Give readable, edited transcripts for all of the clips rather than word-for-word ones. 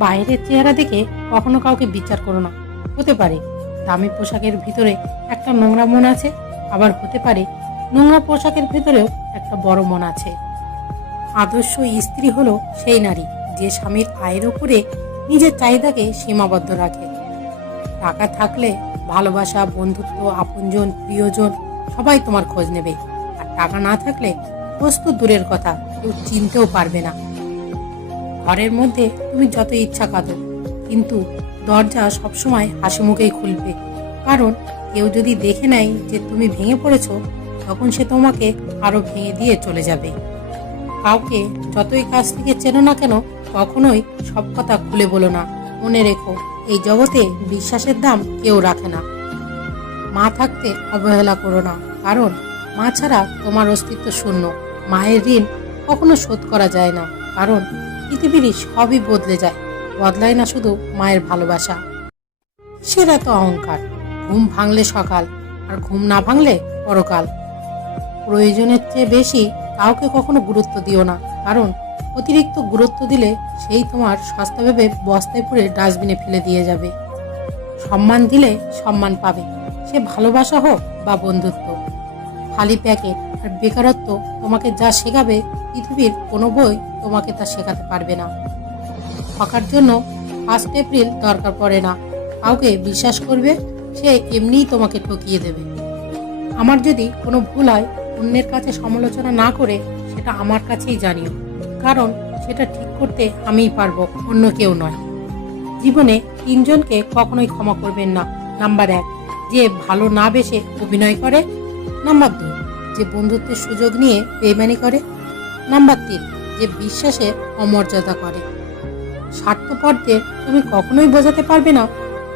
বাইরের চেহারা দেখে কখনো কাউকে বিচার করো না। হতে পারে দামি পোশাকের ভিতরে একটা নোংরা মন আছে, আবার হতে পারে নোংরা পোশাকের ভিতরেও একটা বড় মন আছে। আদর্শ স্ত্রী হলো সেই নারী যে স্বামীর আয়ের ওপরে নিজের চাহিদাকে সীমাবদ্ধ রাখে। টাকা থাকলে ভালোবাসা, বন্ধুত্ব, আপনজন, প্রিয়জন সবাই তোমার খোঁজ নেবে, আর টাকা না থাকলে খোঁজ তো দূরের কথা, কেউ চিনতেও পারবে না। ঘরের মধ্যে তুমি যত ইচ্ছা কাঁদো, কিন্তু দরজা সবসময় হাসি মুখেই খুলবে, কারণ কেউ যদি দেখে নেয় যে তুমি ভেঙে পড়েছো, তখন সে তোমাকে আরো ভেঙে দিয়ে চলে যাবে। কাউকে যতই কাছ থেকে চেনো না কেন, কখনোই সব কথা খুলে বলো না। মনে রেখো, এই জগতে বিশ্বাসের দাম কেউ রাখে না। মা থাকতে অবহেলা করো না, কারণ মা ছাড়া তোমার অস্তিত্ব শূন্য। মায়ের ঋণ কখনো শোধ করা যায় না, কারণ পৃথিবীর সবই বদলে যায়, বদলায় না শুধু মায়ের ভালোবাসা। সেটা তো অহংকার। ঘুম ভাঙলে সকাল, আর ঘুম না ভাঙলে পরকাল। প্রয়োজনের চেয়ে বেশি কাউকে কখনো গুরুত্ব দিও না, কারণ অতিরিক্ত গুরুত্ব দিলে সেই তোমার সস্তা ভেবে বস্তায় পুরে ডাস্টবিনে ফেলে দিয়ে যাবে। সম্মান দিলে সম্মান পাবে, সে ভালোবাসা হোক বা বন্ধুত্ব। খালি প্যাকেট আর বেকারত্ব তোমাকে যা শেখাবে, পৃথিবীর কোনো বই তোমাকে তা শেখাতে পারবে না। ঠকার জন্য 1 এপ্রিল দরকার পড়ে না। কাউকে বিশ্বাস করবে, সে এমনিই তোমাকে ঠকিয়ে দেবে। আমার যদি কোনো ভুল হয়, অন্যের কাছে সমালোচনা না করে সেটা আমার কাছেই জানিও, কারণ সেটা ঠিক করতে আমিই পারবো, অন্য কেউ নয়। জীবনে 3 জনকে কখনোই ক্ষমা করবেন না। নাম্বার 1, যে ভালো না বেসে অভিনয় করে। নাম্বার 2, যে বন্ধুত্বের সুযোগ নিয়ে বেইমানি করে। নাম্বার 3, যে বিশ্বাসে অমর্যাদা করে। স্বার্থপরদের তুমি কখনোই বোঝাতে পারবে না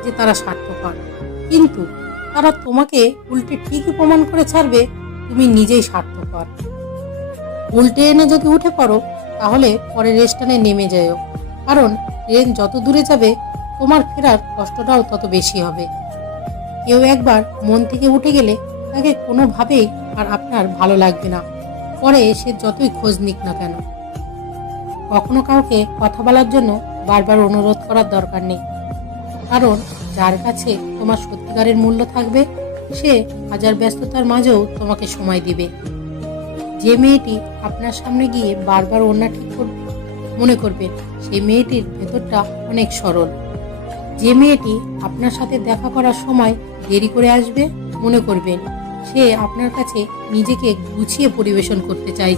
যে তারা স্বার্থপর, কিন্তু তারা তোমাকে উল্টে ঠিকই প্রমাণ করে ছাড়বে তুমি নিজেই স্বার্থপর। উল্টে এনে যদি উঠে পড়ো, তাহলে পরের স্টেশনে নেমে যাও, কারণ ট্রেন যত দূরে যাবে তোমার ফেরার কষ্টটাও তত বেশি হবে। কেউ একবার মন থেকে উঠে গেলে তাকে কোনোভাবেই আর আপনার ভালো লাগবে না, পরে সে যতই খোঁজ নিক না কেন। কখনো কাউকে কথা বলার জন্য বারবার অনুরোধ করার দরকার নেই, কারণ যার কাছে তোমার সত্যিকারের মূল্য থাকবে, সে হাজার ব্যস্ততার মাঝেও তোমাকে সময় দিবে। যে মেয়েটি আপনার সামনে গিয়ে বারবার ওড়না ঠিক করবে, মনে করবেন সেই মেয়েটির ভেতরটা অনেক সরল। যে মেয়েটি আপনার সাথে দেখা করার সময় দেরি করে আসবে, মনে করবেন সে আপনার কাছে নিজেকে গুছিয়ে পরিবেশন করতে চায়।